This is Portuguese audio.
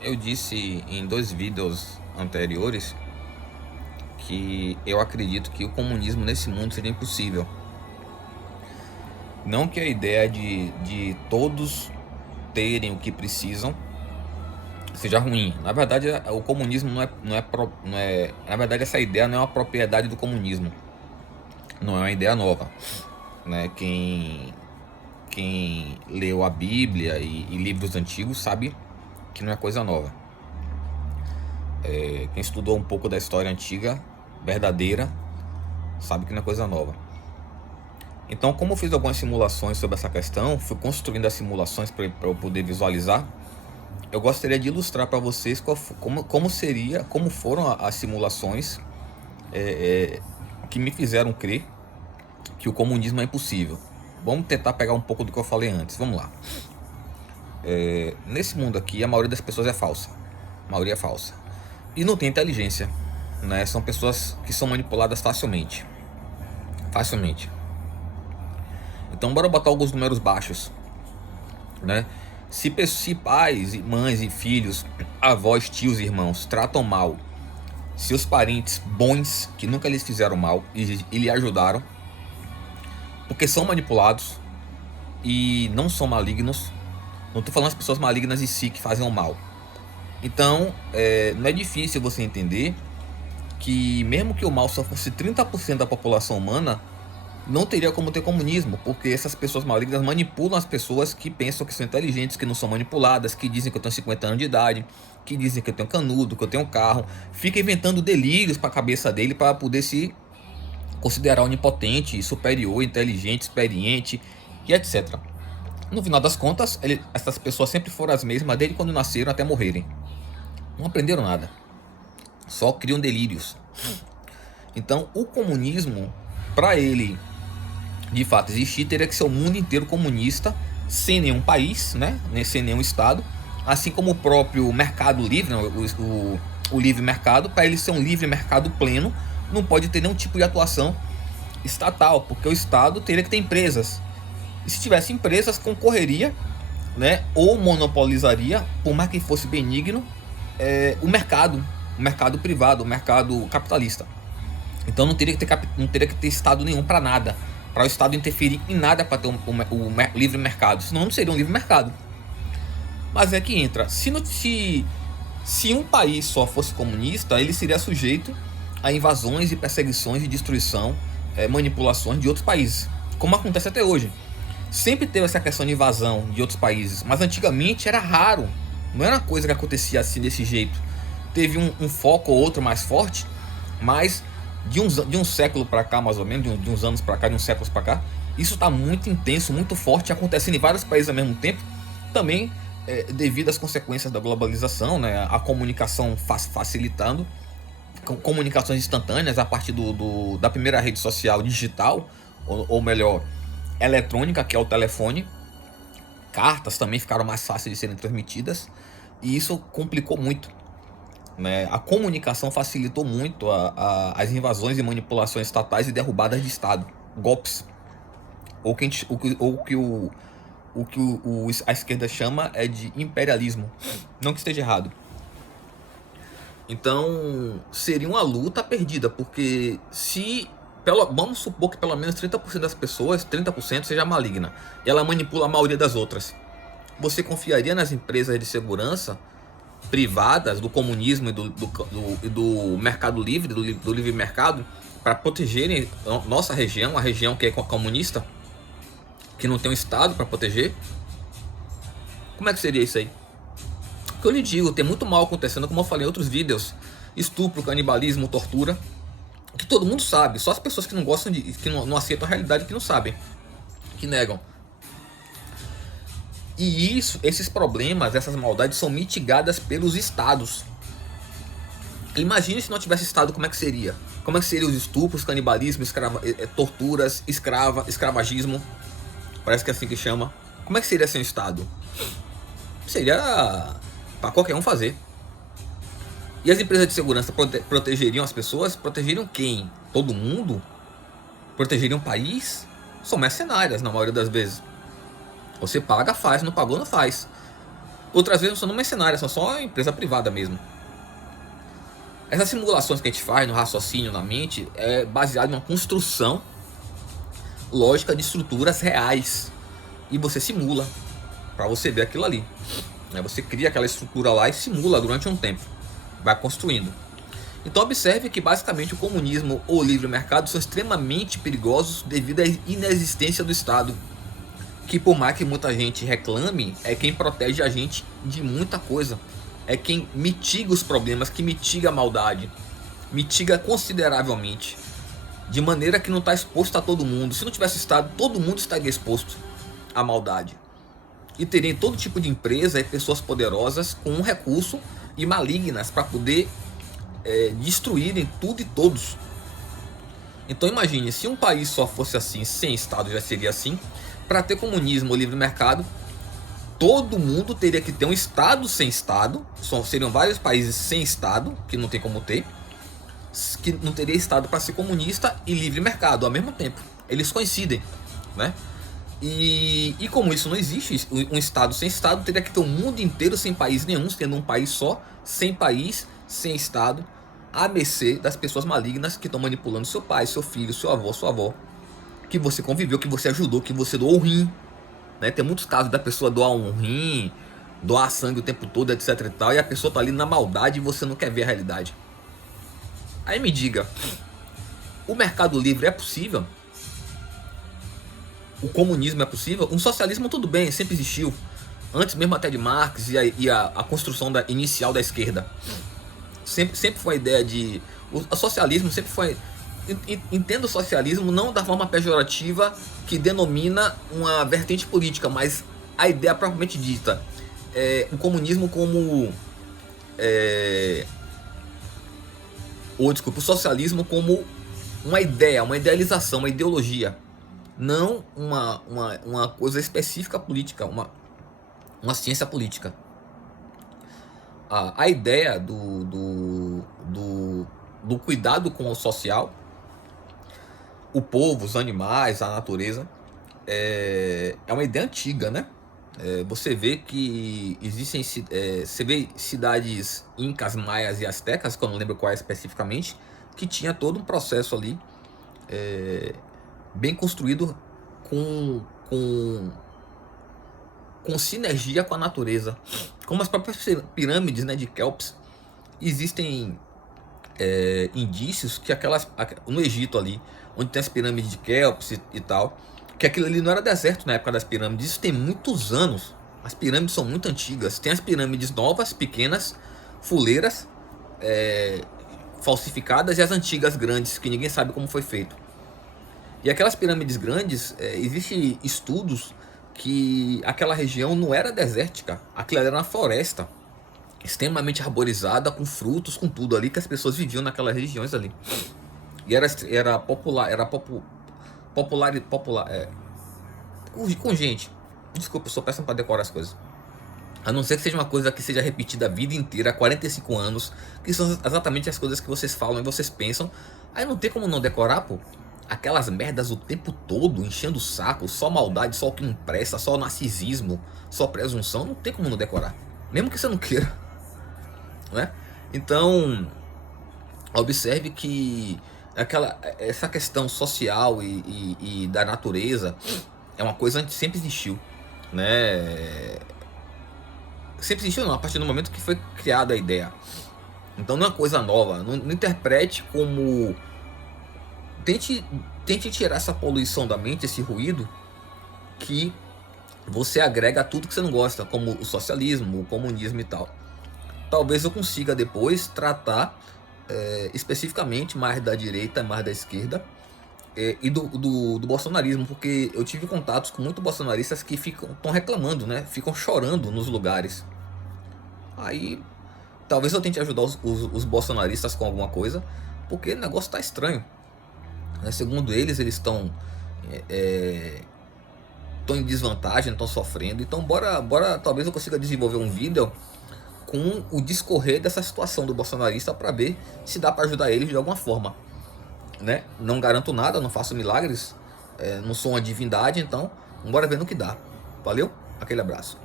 Eu disse em 2 vídeos anteriores que eu acredito que o comunismo nesse mundo seria impossível. Não que a ideia de todos terem o que precisam seja ruim. Na verdade, o comunismo não é. Na verdade, essa ideia não é uma propriedade do comunismo. Não é uma ideia nova, né? Quem leu a Bíblia e livros antigos sabe que não é coisa nova. Quem estudou um pouco da história antiga, verdadeira, sabe que não é coisa nova. Então, como eu fiz algumas simulações sobre essa questão, fui construindo as simulações para eu poder visualizar. Eu gostaria de ilustrar para vocês como foram as simulações que me fizeram crer que o comunismo é impossível. Vamos tentar pegar um pouco do que eu falei antes. Vamos lá. Nesse mundo aqui, a maioria das pessoas é falsa. A maioria é falsa. E não tem inteligência, né? São pessoas que são manipuladas facilmente. Facilmente. Então, bora botar alguns números baixos, né? Se pais, mães e filhos, avós, tios e irmãos tratam mal seus parentes bons que nunca lhes fizeram mal e lhe ajudaram, porque são manipulados e não são malignos. Não estou falando as pessoas malignas em si que fazem o mal. Então, não é difícil você entender que mesmo que o mal só fosse 30% da população humana, não teria como ter comunismo, porque essas pessoas malignas manipulam as pessoas que pensam que são inteligentes, que não são manipuladas, que dizem que eu tenho 50 anos de idade, que dizem que eu tenho canudo, que eu tenho carro, fica inventando delírios para a cabeça dele para poder se considerar onipotente, superior, inteligente, experiente e etc. No final das contas, essas pessoas sempre foram as mesmas desde quando nasceram até morrerem. Não aprenderam nada, só criam delírios. Então, o comunismo, para ele de fato existir, teria que ser o mundo inteiro comunista, sem nenhum país, né? Sem nenhum estado, assim como o próprio mercado livre, né? o livre mercado. Para ele ser um livre mercado pleno, não pode ter nenhum tipo de atuação estatal, porque o estado teria que ter empresas, e se tivesse empresas, concorreria, né? Ou monopolizaria, por mais que fosse benigno, o mercado privado, o mercado capitalista. Então não teria que ter estado nenhum para nada, para o Estado interferir em nada para ter o livre mercado, senão não seria um livre mercado. Mas é que entra, se um país só fosse comunista, ele seria sujeito a invasões e perseguições e destruição, manipulações de outros países, como acontece até hoje. Sempre teve essa questão de invasão de outros países, mas antigamente era raro, não era uma coisa que acontecia assim desse jeito. Teve um foco ou outro mais forte, mas de um século para cá, mais ou menos, de uns anos para cá, de uns séculos para cá, isso está muito intenso, muito forte, acontecendo em vários países ao mesmo tempo, também devido às consequências da globalização, né, a comunicação facilitando, comunicações instantâneas a partir da primeira rede social digital, ou melhor, eletrônica, que é o telefone. Cartas também ficaram mais fáceis de serem transmitidas, e isso complicou muito, né? A comunicação facilitou muito as invasões e manipulações estatais e derrubadas de Estado, golpes, ou que a esquerda chama de imperialismo. Não que esteja errado. Então seria uma luta perdida, porque vamos supor que pelo menos 30% das pessoas, 30% seja maligna, e ela manipula a maioria das outras. Você confiaria nas empresas de segurança privadas do comunismo e do mercado livre, do livre mercado, para protegerem nossa região, a região que é comunista, que não tem um Estado para proteger? Como é que seria isso aí? O que eu lhe digo, tem muito mal acontecendo, como eu falei em outros vídeos: estupro, canibalismo, tortura, que todo mundo sabe, só as pessoas que não gostam que não aceitam a realidade, que não sabem, que negam. E esses problemas, essas maldades são mitigadas pelos estados. Imagine se não tivesse estado, como é que seria? Como é que seriam os estupros, canibalismo, torturas, escravagismo? Parece que é assim que chama. Como é que seria sem estado? Seria para qualquer um fazer. E as empresas de segurança protegeriam as pessoas? Protegeriam quem? Todo mundo? Protegeriam o país? São mercenárias na maioria das vezes. Você paga, faz, não pagou, não faz. Outras vezes não são mercenárias, são só empresa privada mesmo. Essas simulações que a gente faz no raciocínio, na mente, é baseado em uma construção lógica de estruturas reais. E você simula para você ver aquilo ali. Você cria aquela estrutura lá e simula durante um tempo. Vai construindo. Então observe que basicamente o comunismo ou o livre mercado são extremamente perigosos devido à inexistência do Estado. Que por mais que muita gente reclame, é quem protege a gente de muita coisa. É quem mitiga os problemas, que mitiga a maldade. Mitiga consideravelmente. De maneira que não está exposto a todo mundo. Se não tivesse Estado, todo mundo estaria exposto à maldade. E teria todo tipo de empresa e pessoas poderosas com um recurso e malignas para poder destruírem tudo e todos. Então imagine, se um país só fosse assim, sem Estado já seria assim. Para ter comunismo ou livre mercado, todo mundo teria que ter um Estado sem Estado. Seriam vários países sem Estado, que não tem como ter, que não teria Estado para ser comunista e livre mercado ao mesmo tempo. Eles coincidem, né? E como isso não existe, um Estado sem Estado, teria que ter o mundo inteiro sem país nenhum, tendo um país só, sem país, sem Estado, à mercê das pessoas malignas que estão manipulando seu pai, seu filho, seu avô, sua avó, que você conviveu, que você ajudou, que você doou o rim, né? Tem muitos casos da pessoa doar um rim, doar sangue o tempo todo, etc e tal, e a pessoa tá ali na maldade e você não quer ver a realidade. Aí me diga, o mercado livre é possível? O comunismo é possível? Um socialismo tudo bem, sempre existiu. Antes mesmo até de Marx e a construção inicial da esquerda. Sempre foi a ideia de... O socialismo sempre foi... Entendo o socialismo não da forma pejorativa que denomina uma vertente política, mas a ideia propriamente dita. O comunismo como... o socialismo como uma ideia, uma idealização, uma ideologia. Não uma coisa específica política, uma ciência política. A ideia do cuidado com o social, o povo, os animais, a natureza, é uma ideia antiga, né? Você vê que existem você vê cidades incas, maias e astecas, que eu não lembro qual é especificamente, que tinha todo um processo ali bem construído com sinergia com a natureza. Como as próprias pirâmides, né, de Kelps, existem indícios que no Egito ali, onde tem as pirâmides de Kelps e tal, que aquilo ali não era deserto na época das pirâmides. Isso tem muitos anos. As pirâmides são muito antigas. Tem as pirâmides novas, pequenas, fuleiras, falsificadas, e as antigas grandes, que ninguém sabe como foi feito. E aquelas pirâmides grandes, existem estudos que aquela região não era desértica, aquilo era uma floresta extremamente arborizada, com frutos, com tudo ali, que as pessoas viviam naquelas regiões ali. E era popular, com gente. Desculpa, eu sou péssimo para decorar as coisas. A não ser que seja uma coisa que seja repetida a vida inteira, há 45 anos, que são exatamente as coisas que vocês falam e vocês pensam. Aí não tem como não decorar, pô. Aquelas merdas o tempo todo, enchendo o saco, só maldade, só o que não presta, só narcisismo, só presunção, não tem como não decorar. Mesmo que você não queira, né? Então, observe que essa questão social e da natureza é uma coisa que sempre existiu, né? Sempre existiu não, a partir do momento que foi criada a ideia. Então não é uma coisa nova, não interprete como... Tente tirar essa poluição da mente, esse ruído que você agrega a tudo que você não gosta, como o socialismo, o comunismo e tal. Talvez eu consiga depois tratar especificamente mais da direita, mais da esquerda e do bolsonarismo, porque eu tive contatos com muitos bolsonaristas que estão reclamando, né? Ficam chorando nos lugares. Aí talvez eu tente ajudar os bolsonaristas com alguma coisa, porque o negócio tá estranho. Segundo eles estão em desvantagem, estão sofrendo. Então bora, talvez eu consiga desenvolver um vídeo com o discorrer dessa situação do bolsonarista para ver se dá para ajudar eles de alguma forma, né? Não garanto nada, não faço milagres, não sou uma divindade, então bora ver no que dá. Valeu? Aquele abraço.